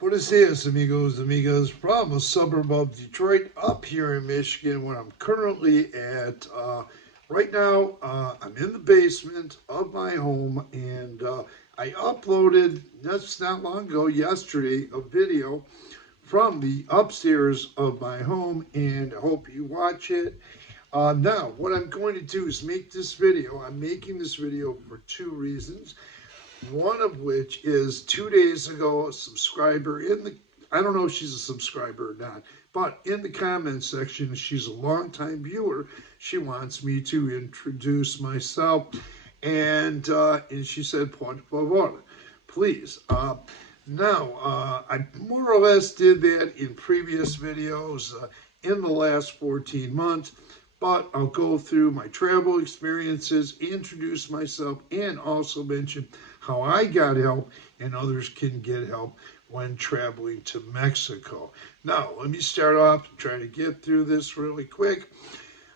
Buenos dias, amigos, amigas, from a suburb of Detroit up here in Michigan, where I'm currently at. Right now, I'm in the basement of my home, and I uploaded, that's not long ago, yesterday, a video from the upstairs of my home, and I hope you watch it. Now, what I'm going to do is make this video. I'm making this video for two reasons. One of which is 2 days ago, a subscriber in the, I don't know if she's a subscriber or not, but in the comments section, she's a longtime viewer. She wants me to introduce myself. And she said, por favor, please. I more or less did that in previous videos in the last 14 months, but I'll go through my travel experiences, introduce myself, and also mention how I got help and others can get help when traveling to Mexico. Now, let me start off and try to get through this really quick.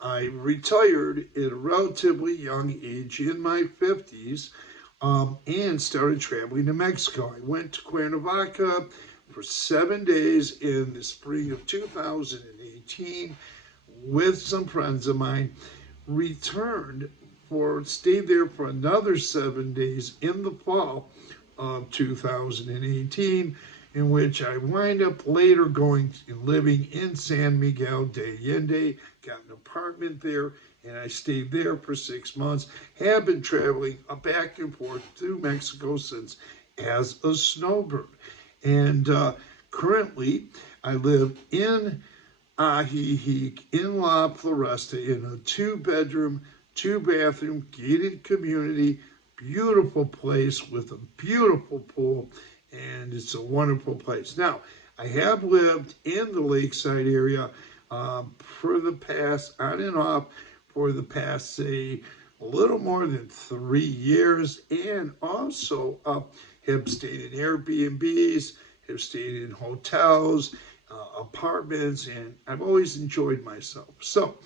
I retired at a relatively young age in my 50s and started traveling to Mexico. I went to Cuernavaca for 7 days in the spring of 2018 with some friends of mine, returned stayed there for another 7 days in the fall of 2018, in which I wind up later going and living in San Miguel de Allende, got an apartment there, and I stayed there for 6 months. Have been traveling back and forth through Mexico since as a snowbird. And currently, I live in Ajijic in La Floresta in a 2 bedroom, 2 bathroom gated community. Beautiful place with a beautiful pool, and it's a wonderful place. Now, I have lived in the Lakeside area for the past, on and off, for the past, say, a little more than 3 years, and also have stayed in Airbnbs, have stayed in hotels, apartments, and I've always enjoyed myself. So,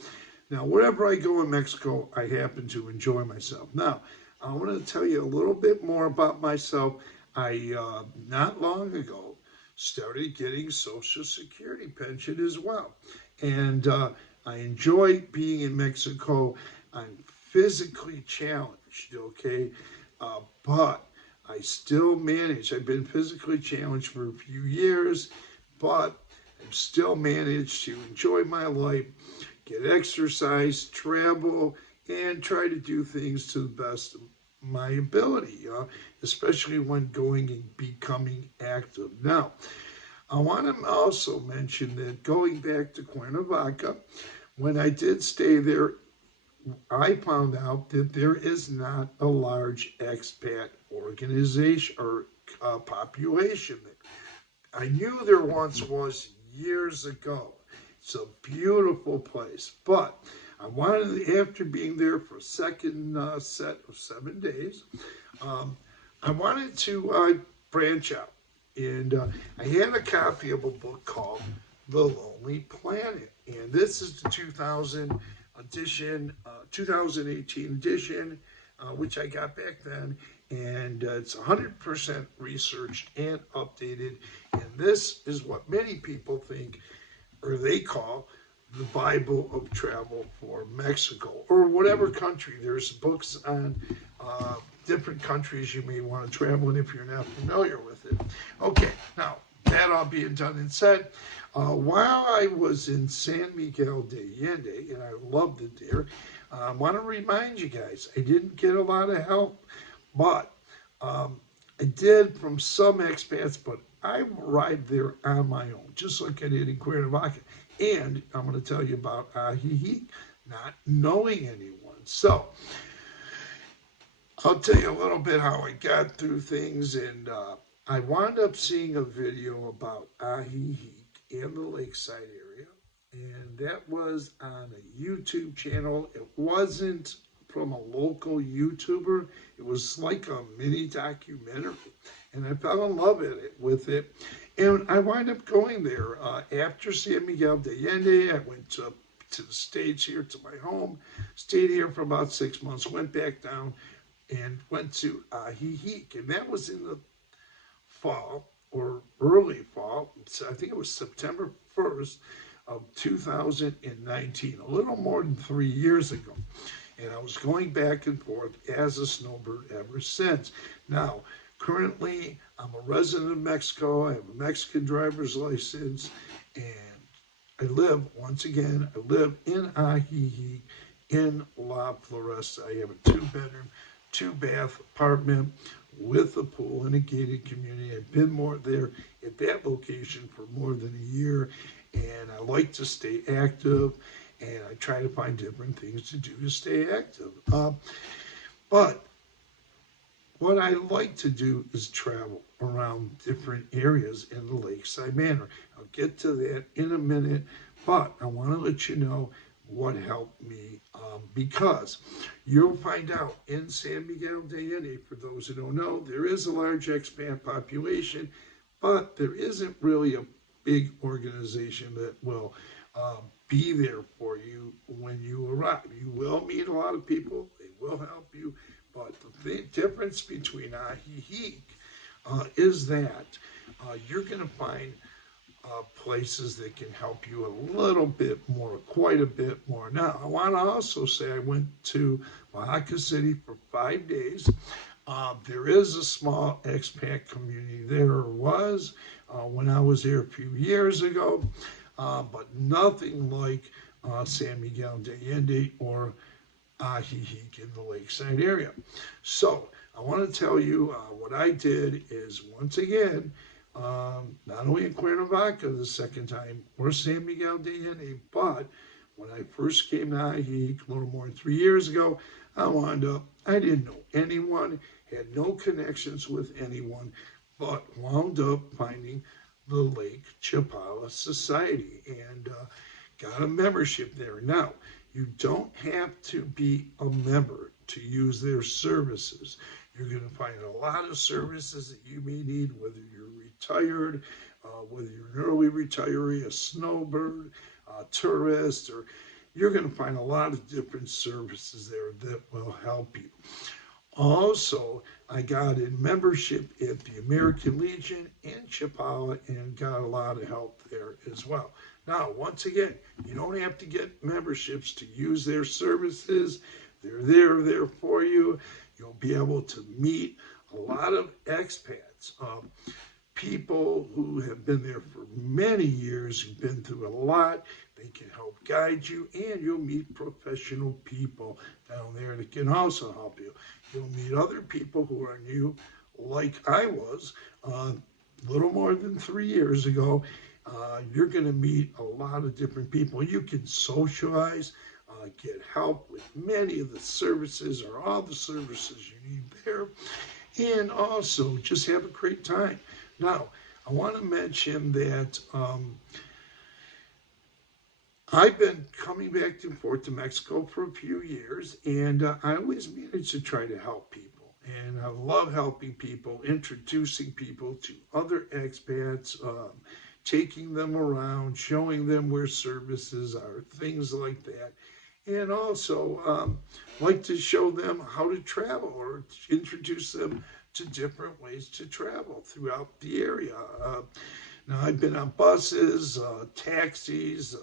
now, wherever I go in Mexico, I happen to enjoy myself. Now, I want to tell you a little bit more about myself. I, not long ago, started getting Social Security pension as well. And I enjoy being in Mexico. I'm physically challenged, okay? But I still manage. I've been physically challenged for a few years, but I've still managed to enjoy my life, get exercise, travel, and try to do things to the best of my ability, especially when going and becoming active. Now, I want to also mention that going back to Cuernavaca, when I did stay there, I found out that there is not a large expat organization or population there. I knew there once was years ago. It's a beautiful place, but I wanted, after being there for a second set of 7 days, I wanted to branch out. And I had a copy of a book called The Lonely Planet. And this is the 2018 edition, which I got back then. And it's 100% researched and updated. And this is what many people think, or they call, the Bible of travel for Mexico or whatever country. There's books on different countries you may want to travel in if you're not familiar with it. Okay, now that all being done and said, while I was in San Miguel de Allende, and I loved it there, I want to remind you guys, I didn't get a lot of help, but I did from some expats, but I arrived there on my own, just like I did in Cuernavaca. And I'm going to tell you about Ajijic, not knowing anyone. So I'll tell you a little bit how I got through things. And I wound up seeing a video about Ajijic in the Lakeside area. And that was on a YouTube channel. It wasn't from a local YouTuber. It was like a mini documentary. And I fell in love with it. And I wound up going there after San Miguel de Allende. I went to the States here, to my home, stayed here for about 6 months, went back down, and went to Ajijic. And that was in the fall or early fall. I think it was September 1st of 2019, a little more than 3 years ago. And I was going back and forth as a snowbird ever since. Now, currently, I'm a resident of Mexico. I have a Mexican driver's license, and I live, once again, I live in Ajijic in La Floresta. I have a 2-bedroom, 2-bath apartment with a pool and a gated community. I've been more there at that location for more than a year, and I like to stay active, and I try to find different things to do to stay active. But what I like to do is travel around different areas in the Lakeside Manor. I'll get to that in a minute, but I want to let you know what helped me, because you'll find out in San Miguel de Allende, for those who don't know, there is a large expat population, but there isn't really a big organization that will be there for you when you arrive. You will meet a lot of people, they will help you, but the difference between Ajijic is that you're going to find places that can help you a little bit more, quite a bit more. Now, I want to also say I went to Oaxaca City for 5 days. There is a small expat community. There was when I was there a few years ago, but nothing like San Miguel de Allende or Ajijic in the Lakeside area. So I want to tell you what I did is, once again, not only in Cuernavaca the second time or San Miguel de Allende, but when I first came to Ajijic a little more than 3 years ago, I didn't know anyone, had no connections with anyone, but wound up finding the Lake Chapala Society and got a membership there. Now, you don't have to be a member to use their services. You're going to find a lot of services that you may need, whether you're retired, whether you're an early retiree, a snowbird, a tourist, or you're going to find a lot of different services there that will help you. Also, I got in membership at the American Legion and Chapala and got a lot of help there as well. Now, once again, you don't have to get memberships to use their services. They're there for you. You'll be able to meet a lot of expats, people who have been there for many years, who've been through a lot. They can help guide you, and you'll meet professional people down there that can also help you. You'll meet other people who are new, like I was, a little more than 3 years ago. You're going to meet a lot of different people. You can socialize, get help with many of the services or all the services you need there, and also just have a great time. Now, I want to mention that I've been coming back and forth to Mexico for a few years, and I always manage to try to help people. And I love helping people, introducing people to other expats, taking them around, showing them where services are, things like that. And also like to show them how to travel or introduce them to different ways to travel throughout the area. Now, I've been on buses, taxis,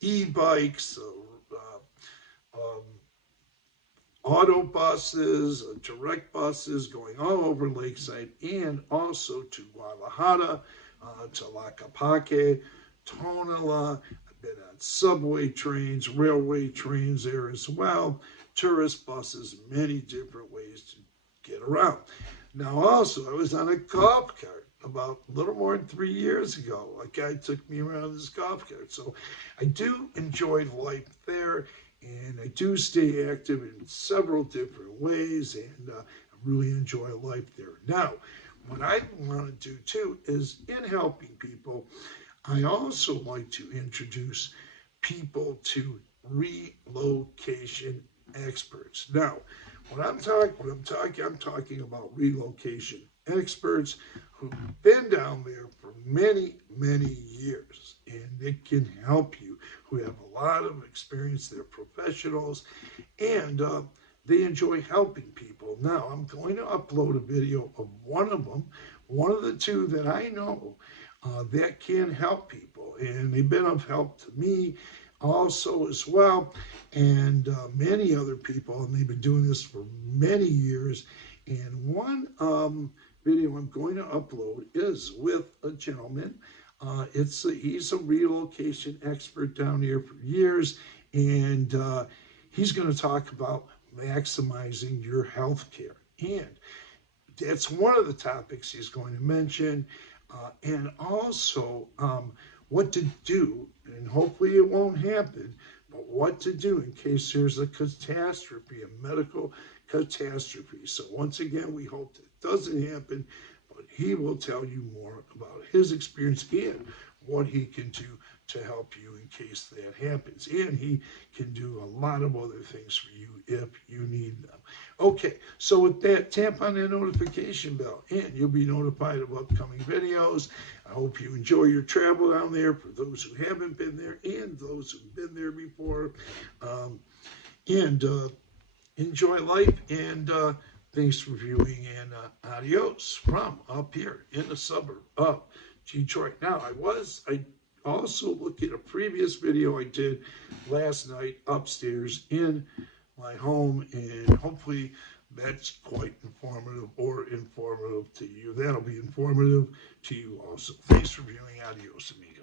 e-bikes, auto buses, direct buses going all over Lakeside, and also to Guadalajara, to Lacapaque, Tonala. I've been on subway trains, railway trains there as well, tourist buses, many different ways to get around. Now, also, I was on a golf cart about a little more than 3 years ago. A guy took me around this golf cart. So I do enjoy life there, and I do stay active in several different ways, and I really enjoy life there. Now, what I want to do too is, in helping people, I also like to introduce people to relocation experts. Now, I'm talking about relocation experts who've been down there for many, many years, and it can help you, who have a lot of experience. They're professionals, and they enjoy helping people. Now, I'm going to upload a video of one of them one of the two that I know that can help people, and they've been of help to me also as well, and many other people, and they've been doing this for many years. And one video I'm going to upload is with a gentleman. He's a relocation expert down here for years, and he's going to talk about maximizing your health care. And that's one of the topics he's going to mention, and also what to do, and hopefully it won't happen, but what to do in case there's a catastrophe, a medical catastrophe. So once again, we hope that doesn't happen, but he will tell you more about his experience and what he can do to help you in case that happens. And he can do a lot of other things for you if you need them. Okay, so with that, tap on that notification bell and you'll be notified of upcoming videos. I hope you enjoy your travel down there for those who haven't been there and those who've been there before. And enjoy life, and thanks for viewing, and adios from up here in the suburb of Detroit. Now, I also looked at a previous video I did last night upstairs in my home, and hopefully that's quite informative to you. That'll be informative to you also. Thanks for viewing. Adios, amigos.